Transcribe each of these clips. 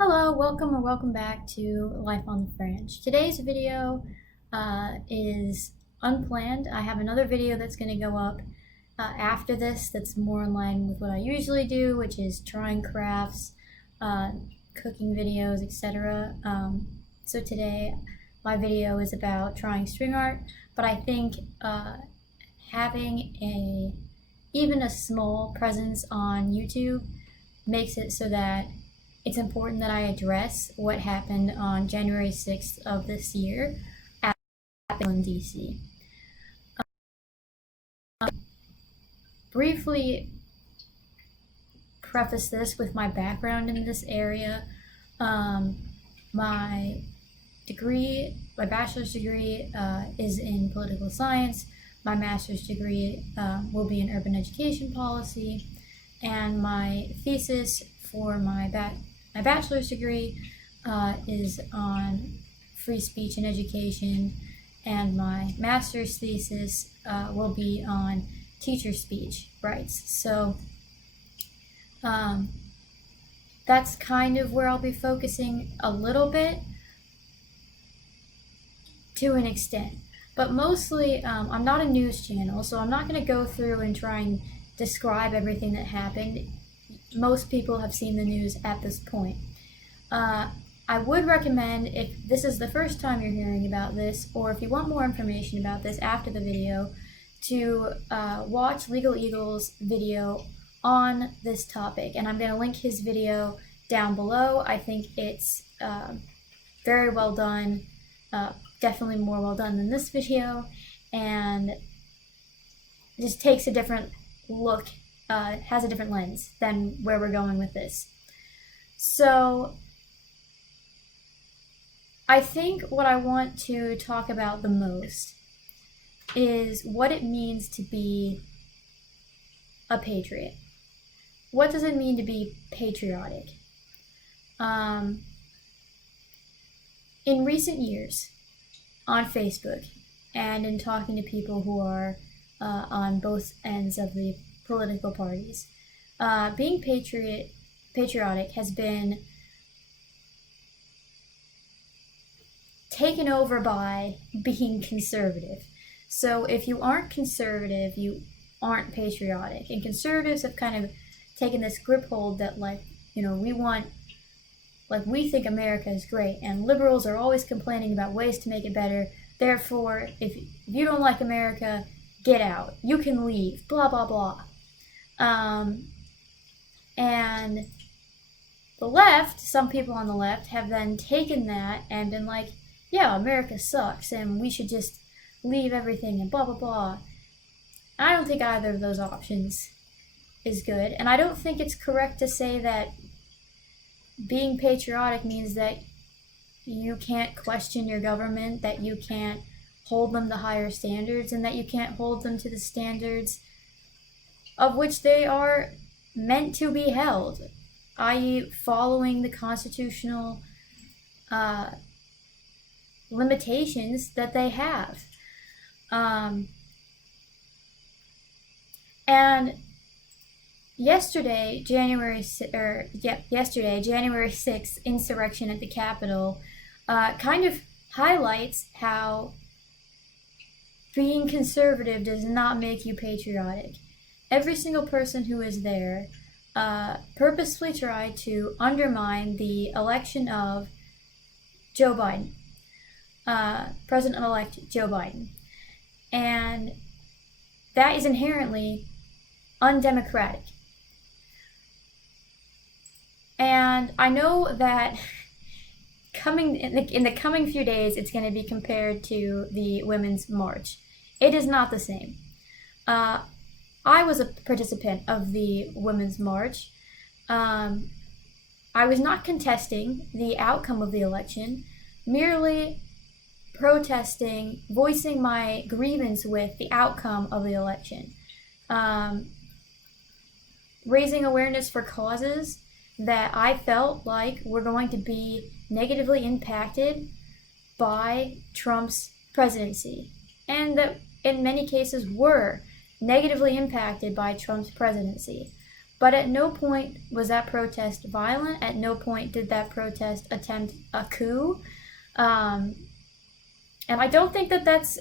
Hello, welcome or welcome back to Life on the Fringe. Today's video is unplanned. I have another video that's going to go up after this that's more in line with what I usually do, which is drawing crafts, cooking videos, etc. So today my video is about trying string art, but I think having even a small presence on YouTube makes it so that it's important that I address what happened on January 6th of this year in DC. Briefly preface this with my background in this area. My bachelor's degree is in political science. My master's degree will be in urban education policy, and my thesis for my bachelor's degree is on free speech and education, and my master's thesis will be on teacher speech rights. So that's kind of where I'll be focusing a little bit to an extent. But mostly, I'm not a news channel, so I'm not going to go through and try and describe everything that happened. Most people have seen the news at this point. I would recommend, if this is the first time you're hearing about this, or if you want more information about this after the video, to watch Legal Eagle's video on this topic. And I'm going to link his video down below. I think it's very well done, definitely more well done than this video, and just takes a different look, has a different lens than where we're going with this. So I think what I want to talk about the most is what it means to be a patriot. What does it mean to be patriotic? In recent years, on Facebook, and in talking to people who are on both ends of the political parties, being patriotic has been taken over by being conservative. So if you aren't conservative, you aren't patriotic. And conservatives have kind of taken this grip hold that, we think America is great, and liberals are always complaining about ways to make it better. Therefore, if you don't like America, get out. You can leave. Blah, blah, blah. And the left, some people on the left, have then taken that and been like, yeah, America sucks, and we should just leave everything, and blah, blah, blah. I don't think either of those options is good, and I don't think it's correct to say that being patriotic means that you can't question your government, that you can't hold them to higher standards, and that you can't hold them to the standards of which they are meant to be held, i.e. following the constitutional limitations that they have. And yesterday, January 6th, insurrection at the Capitol kind of highlights how being conservative does not make you patriotic. Every single person who is there purposefully tried to undermine the election of Joe Biden, President-elect Joe Biden. And that is inherently undemocratic. And I know that in the coming few days, it's going to be compared to the Women's March. It is not the same. I was a participant of the Women's March. I was not contesting the outcome of the election, merely protesting, voicing my grievance with the outcome of the election. Raising awareness for causes that I felt like were going to be negatively impacted by Trump's presidency, and that in many cases were negatively impacted by Trump's presidency. But at no point was that protest violent. At no point did that protest attempt a coup. And I don't think that that's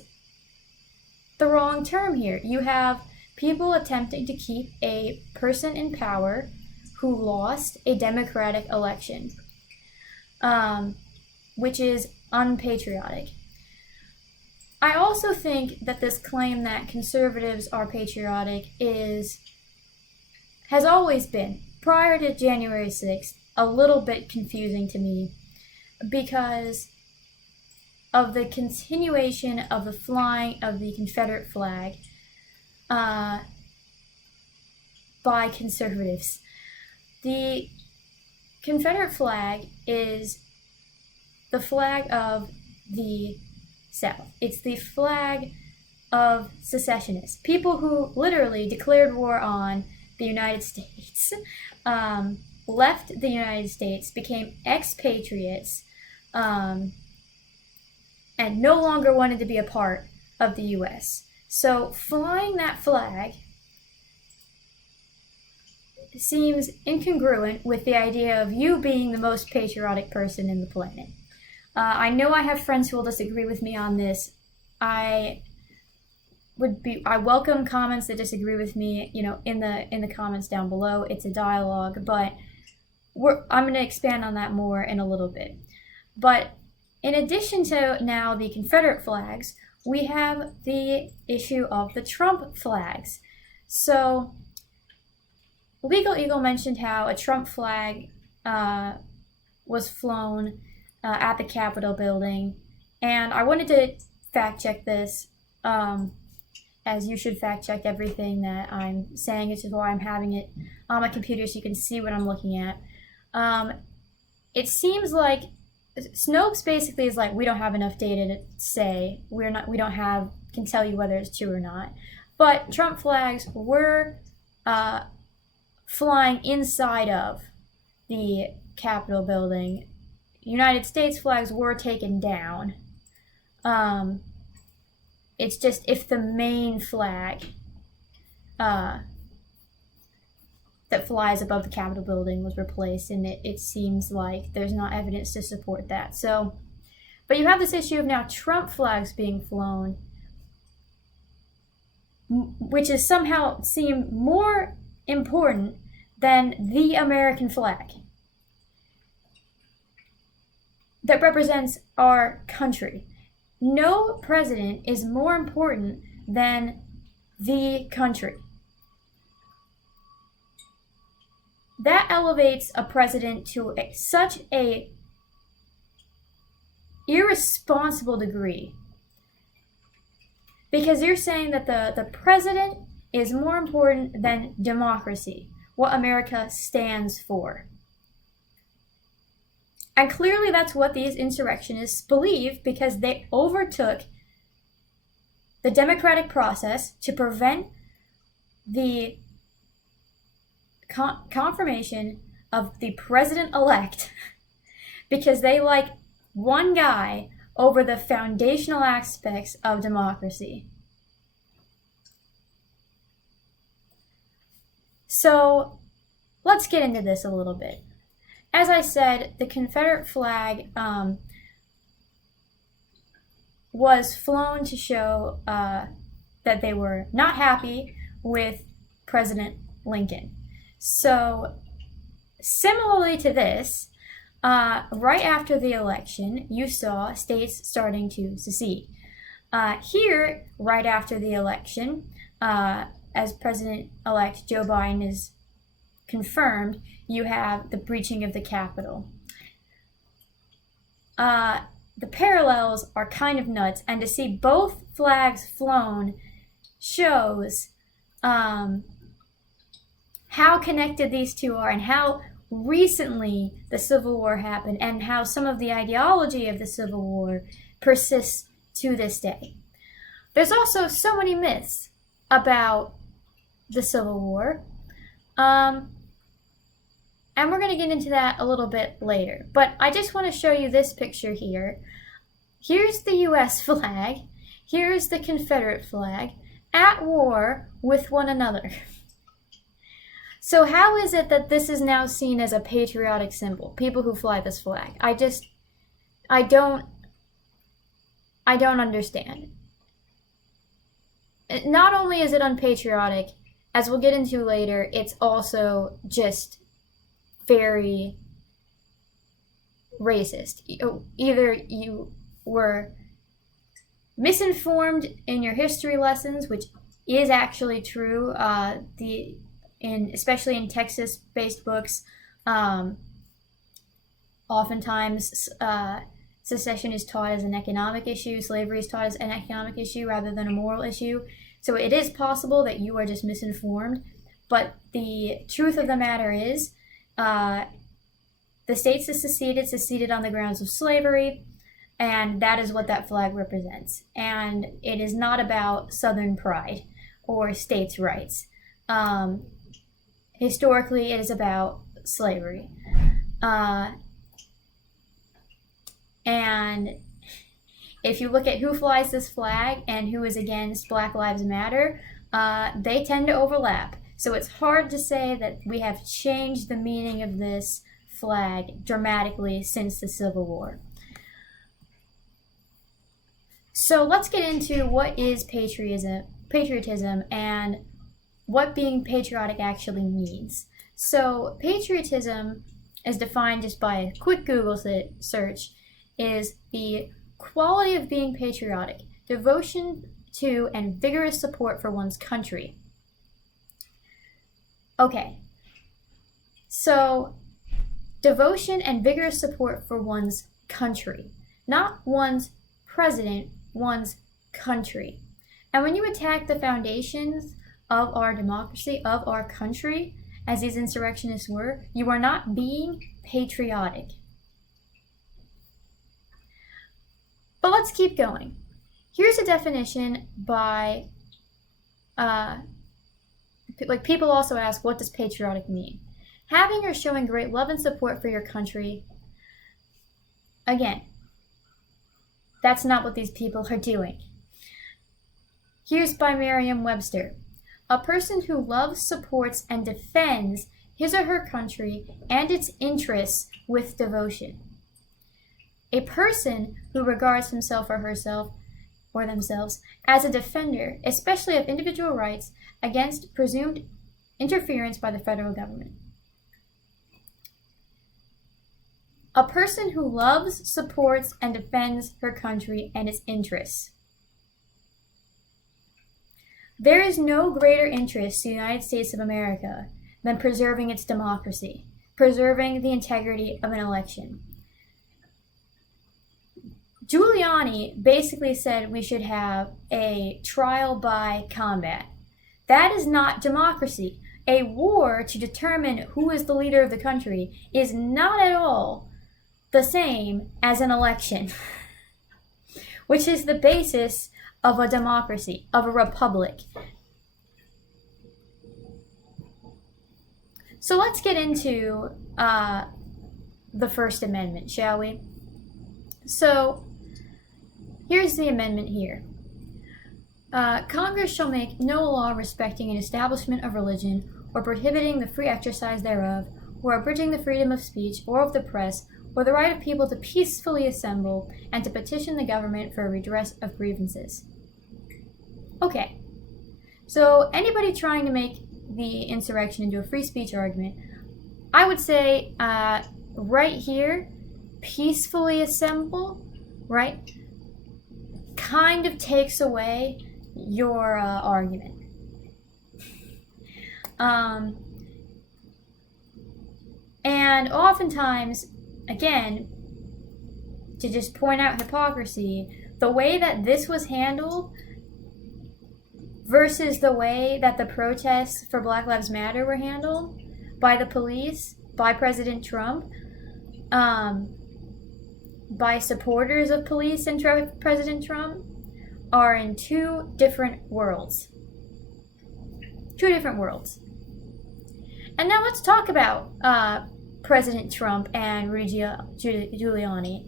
the wrong term here. You have people attempting to keep a person in power who lost a democratic election, which is unpatriotic. I also think that this claim that conservatives are patriotic has always been, prior to January 6th, a little bit confusing to me because of the continuation of the flying of the Confederate flag by conservatives. The Confederate flag is the flag of the South. It's the flag of secessionists, people who literally declared war on the United States, left the United States, became expatriates, and no longer wanted to be a part of the U.S. So flying that flag seems incongruent with the idea of you being the most patriotic person in the planet. I know I have friends who will disagree with me on this. I welcome comments that disagree with me, in the comments down below. It's a dialogue, but I'm going to expand on that more in a little bit. But in addition to now the Confederate flags, we have the issue of the Trump flags. So Legal Eagle mentioned how a Trump flag was flown at the Capitol building, and I wanted to fact check this, as you should fact check everything that I'm saying, which is why I'm having it on my computer so you can see what I'm looking at. It seems like Snopes basically is like, we don't have enough data to say, can tell you whether it's true or not. But Trump flags were flying inside of the Capitol building. United States flags were taken down. It's just if the main flag that flies above the Capitol building was replaced, and it seems like there's not evidence to support that. So, but you have this issue of now Trump flags being flown, which is somehow seem more important than the American flag that represents our country. No president is more important than the country. That elevates a president to such a irresponsible degree, because you're saying that the president is more important than democracy, what America stands for. And clearly that's what these insurrectionists believe, because they overtook the democratic process to prevent the confirmation of the president-elect because they like one guy over the foundational aspects of democracy. So let's get into this a little bit. As I said, the Confederate flag was flown to show that they were not happy with President Lincoln. So similarly to this, right after the election, you saw states starting to secede. Here, right after the election, as President-elect Joe Biden is confirmed, you have the breaching of the Capitol. The parallels are kind of nuts, and to see both flags flown shows how connected these two are, and how recently the Civil War happened, and how some of the ideology of the Civil War persists to this day. There's also so many myths about the Civil War, and we're going to get into that a little bit later. But I just want to show you this picture here. Here's the U.S. flag. Here's the Confederate flag at war with one another. So how is it that this is now seen as a patriotic symbol? People who fly this flag. I don't understand. Not only is it unpatriotic, as we'll get into later, it's also just very racist. Either you were misinformed in your history lessons, which is actually true, especially in Texas-based books, oftentimes secession is taught as an economic issue, slavery is taught as an economic issue rather than a moral issue. So it is possible that you are just misinformed, but the truth of the matter is the states that seceded on the grounds of slavery, and that is what that flag represents. And it is not about Southern pride or states' rights. Historically, it is about slavery. And if you look at who flies this flag and who is against Black Lives Matter, they tend to overlap. So it's hard to say that we have changed the meaning of this flag dramatically since the Civil War. So let's get into what is patriotism and what being patriotic actually means. So patriotism, as defined just by a quick Google search, is the quality of being patriotic, devotion to and vigorous support for one's country. Okay, so devotion and vigorous support for one's country, not one's president, one's country. And when you attack the foundations of our democracy, of our country, as these insurrectionists were, you are not being patriotic. But let's keep going. Here's a definition by, people also ask, what does patriotic mean? Having or showing great love and support for your country. Again, that's not what these people are doing. Here's by Merriam-Webster. A person who loves, supports, and defends his or her country and its interests with devotion. A person who regards himself or herself or themselves as a defender, especially of individual rights, against presumed interference by the federal government. A person who loves, supports, and defends her country and its interests. There is no greater interest to the United States of America than preserving its democracy, preserving the integrity of an election. Giuliani basically said we should have a trial by combat. That is not democracy. A war to determine who is the leader of the country is not at all the same as an election, which is the basis of a democracy, of a republic. So let's get into the First Amendment, shall we? So here's the amendment here. Congress shall make no law respecting an establishment of religion or prohibiting the free exercise thereof, or abridging the freedom of speech or of the press, or the right of people to peacefully assemble and to petition the government for a redress of grievances. Okay, so anybody trying to make the insurrection into a free speech argument, I would say right here, peacefully assemble, right, kind of takes away your argument. And oftentimes, again, to just point out hypocrisy, the way that this was handled versus the way that the protests for Black Lives Matter were handled by the police, by President Trump, by supporters of police and President Trump, are in two different worlds. Two different worlds. And now let's talk about President Trump and Rudy Giuliani,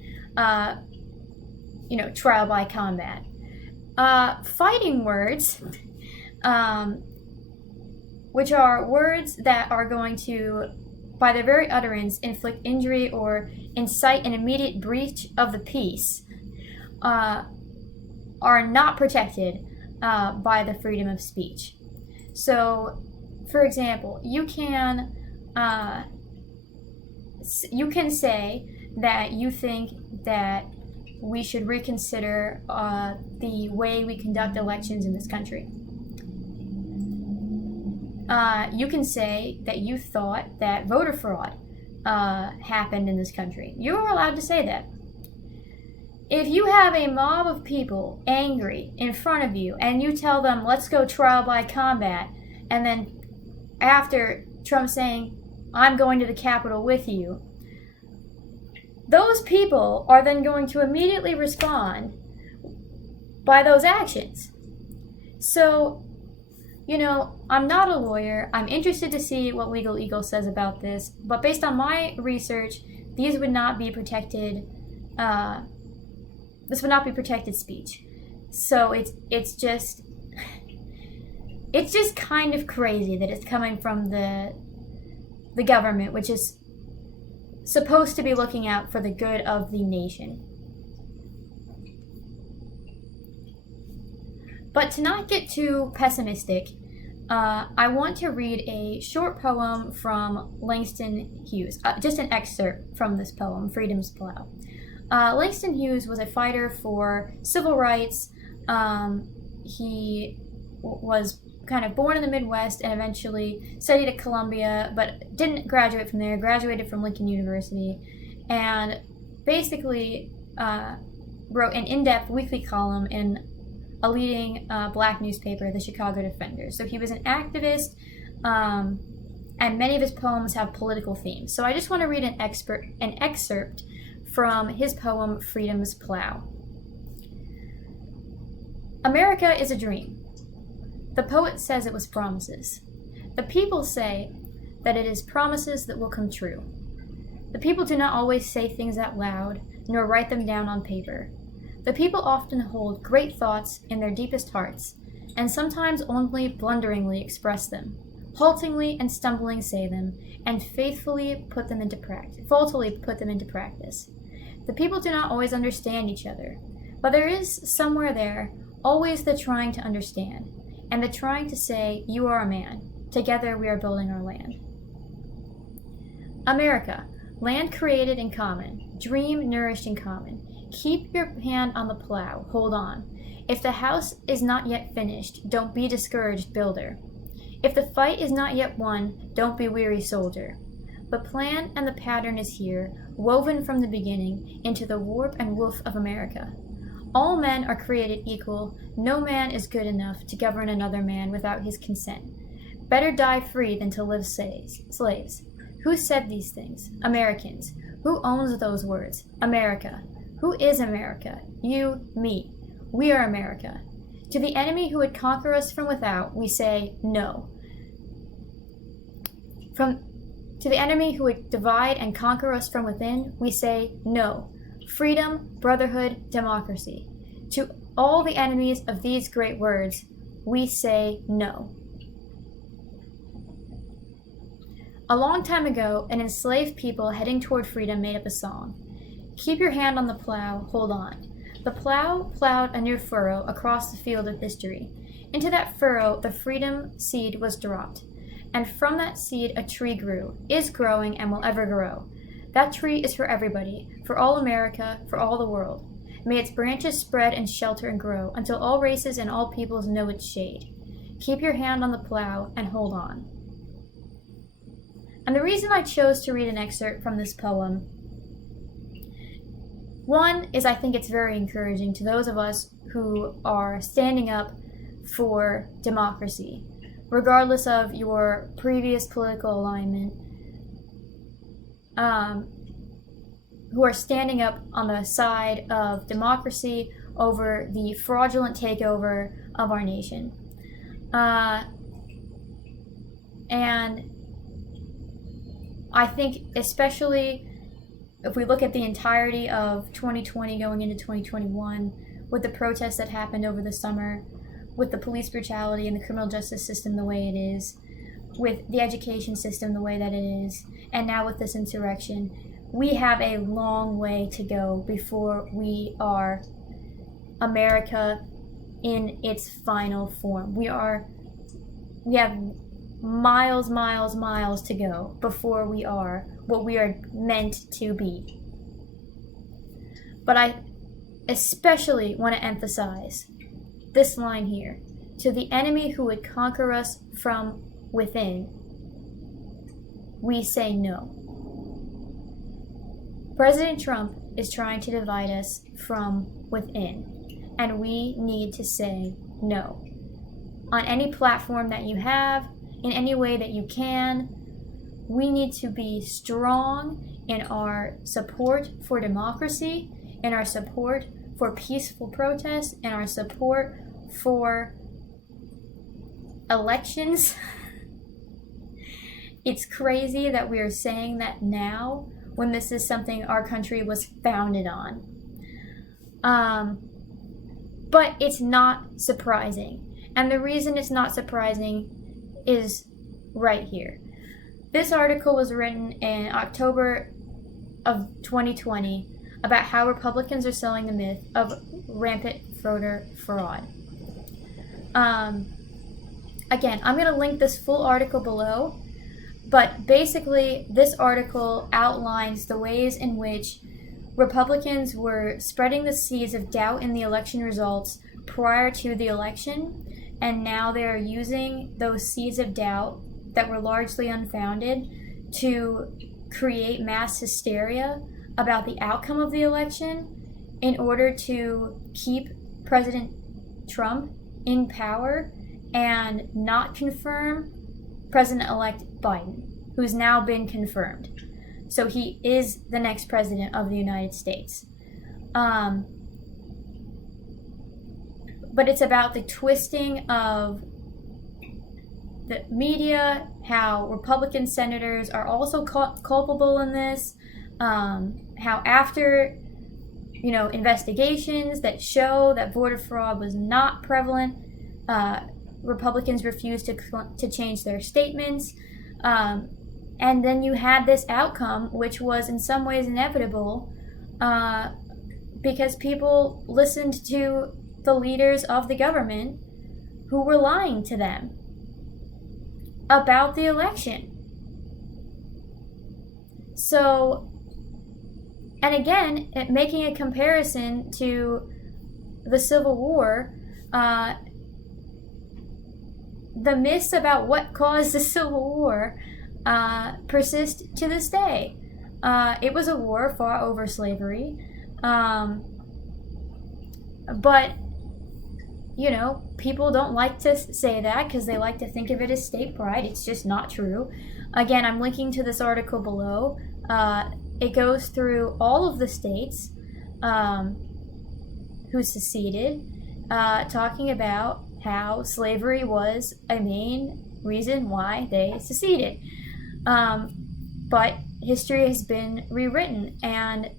trial by combat. Fighting words which are words that are going to, by their very utterance, inflict injury or incite an immediate breach of the peace, are not protected by the freedom of speech. So, for example, you can say that you think that we should reconsider the way we conduct elections in this country. You can say that you thought that voter fraud happened in this country. You are allowed to say that. If you have a mob of people angry in front of you and you tell them, let's go trial by combat, and then after Trump saying, I'm going to the Capitol with you, those people are then going to immediately respond by those actions. So, I'm not a lawyer. I'm interested to see what Legal Eagle says about this, but based on my research, these would not be protected. This would not be protected speech. So it's just kind of crazy that it's coming from the government, which is supposed to be looking out for the good of the nation. But to not get too pessimistic, I want to read a short poem from Langston Hughes, just an excerpt from this poem, Freedom's Plow. Langston Hughes was a fighter for civil rights. He was kind of born in the Midwest and eventually studied at Columbia, but didn't graduate from there, graduated from Lincoln University, and basically wrote an in-depth weekly column in a leading black newspaper, the Chicago Defender. So he was an activist, and many of his poems have political themes. So I just want to read an excerpt from his poem, Freedom's Plow. America is a dream. The poet says it was promises. The people say that it is promises that will come true. The people do not always say things out loud, nor write them down on paper. The people often hold great thoughts in their deepest hearts, and sometimes only blunderingly express them, haltingly and stumbling say them, and faultily put them into practice. The people do not always understand each other, but there is somewhere there always the trying to understand, and the trying to say, you are a man, together we are building our land. America, land created in common, dream nourished in common. Keep your hand on the plow, hold on. If the house is not yet finished, don't be discouraged, builder. If the fight is not yet won, don't be weary, soldier. The plan and the pattern is here, woven from the beginning into the warp and woof of America. All men are created equal. No man is good enough to govern another man without his consent. Better die free than to live slaves. Who said these things? Americans. Who owns those words? America. Who is America? You, me. We are America. To the enemy who would conquer us from without, we say no. To the enemy who would divide and conquer us from within, we say no. Freedom, brotherhood, democracy. To all the enemies of these great words, we say no. A long time ago, an enslaved people heading toward freedom made up a song. Keep your hand on the plow, hold on. The plow plowed a new furrow across the field of history. Into that furrow, the freedom seed was dropped. And from that seed, a tree grew, is growing, and will ever grow. That tree is for everybody, for all America, for all the world. May its branches spread and shelter and grow until all races and all peoples know its shade. Keep your hand on the plow and hold on. And the reason I chose to read an excerpt from this poem, one is I think it's very encouraging to those of us who are standing up for democracy, regardless of your previous political alignment, who are standing up on the side of democracy over the fraudulent takeover of our nation. And I think especially if we look at the entirety of 2020 going into 2021, with the protests that happened over the summer, with the police brutality and the criminal justice system the way it is, with the education system the way that it is, and now with this insurrection, we have a long way to go before we are America in its final form. We have miles to go before we are what we are meant to be. But I especially want to emphasize this line here. To the enemy who would conquer us from within, we say no. President Trump is trying to divide us from within, and we need to say no. On any platform that you have, in any way that you can, we need to be strong in our support for democracy, in our support for peaceful protest, in our support for elections. It's crazy that we are saying that now when this is something our country was founded on. But it's not surprising. And the reason it's not surprising is right here. This article was written in October of 2020 about how Republicans are selling the myth of rampant voter fraud. Again, I'm going to link this full article below, but basically this article outlines the ways in which Republicans were spreading the seeds of doubt in the election results prior to the election, and now they're using those seeds of doubt that were largely unfounded to create mass hysteria about the outcome of the election in order to keep President Trump in power and not confirm President-elect Biden, who's now been confirmed. So he is the next president of the United States. But it's about the twisting of the media, how Republican senators are also culpable in this, how after investigations that show that voter fraud was not prevalent, Republicans refused to change their statements, and then you had this outcome, which was in some ways inevitable, because people listened to the leaders of the government who were lying to them about the election. So, and again, making a comparison to the Civil War, the myths about what caused the Civil War persist to this day. It was a war fought over slavery, but people don't like to say that because they like to think of it as state pride. It's just not true. Again, I'm linking to this article below. It goes through all of the states who seceded, talking about how slavery was a main reason why they seceded. But history has been rewritten, and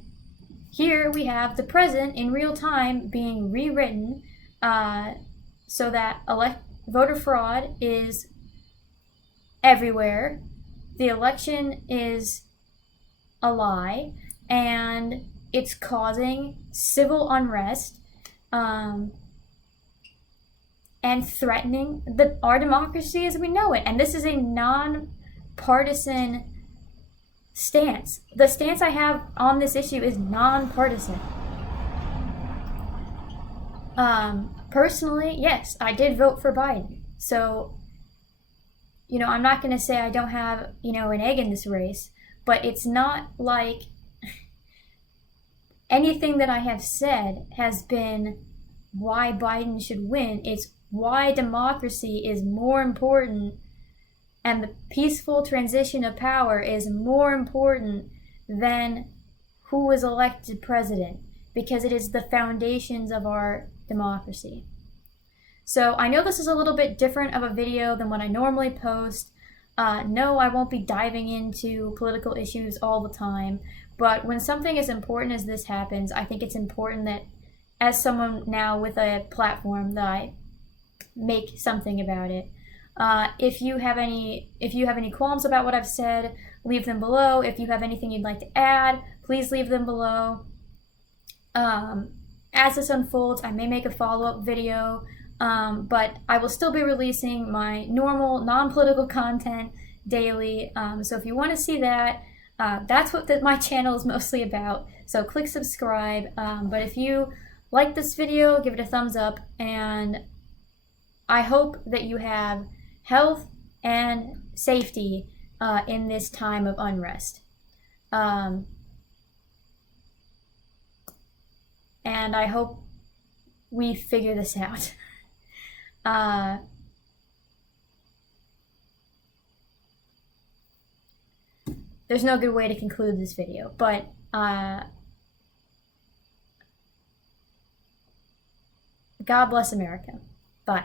here we have the present in real time being rewritten so that voter fraud is everywhere, the election is a lie, and it's causing civil unrest and threatening our democracy as we know it. And this is a non-partisan stance. The stance I have on this issue is non-partisan. Personally, yes, I did vote for Biden. So, I'm not going to say I don't have, an egg in this race, but it's not like anything that I have said has been why Biden should win. It's why democracy is more important and the peaceful transition of power is more important than who was elected president, because it is the foundations of our democracy. So I know this is a little bit different of a video than what I normally post. No, I won't be diving into political issues all the time, but when something as important as this happens, I think it's important that as someone now with a platform that I make something about it. If you have any qualms about what I've said, leave them below. If you have anything you'd like to add, please leave them below. As this unfolds, I may make a follow-up video, but I will still be releasing my normal non-political content daily. So if you want to see that, that's what my channel is mostly about. So click subscribe. But if you like this video, give it a thumbs up, and I hope that you have health and safety in this time of unrest. And I hope we figure this out. There's no good way to conclude this video, but God bless America. Bye.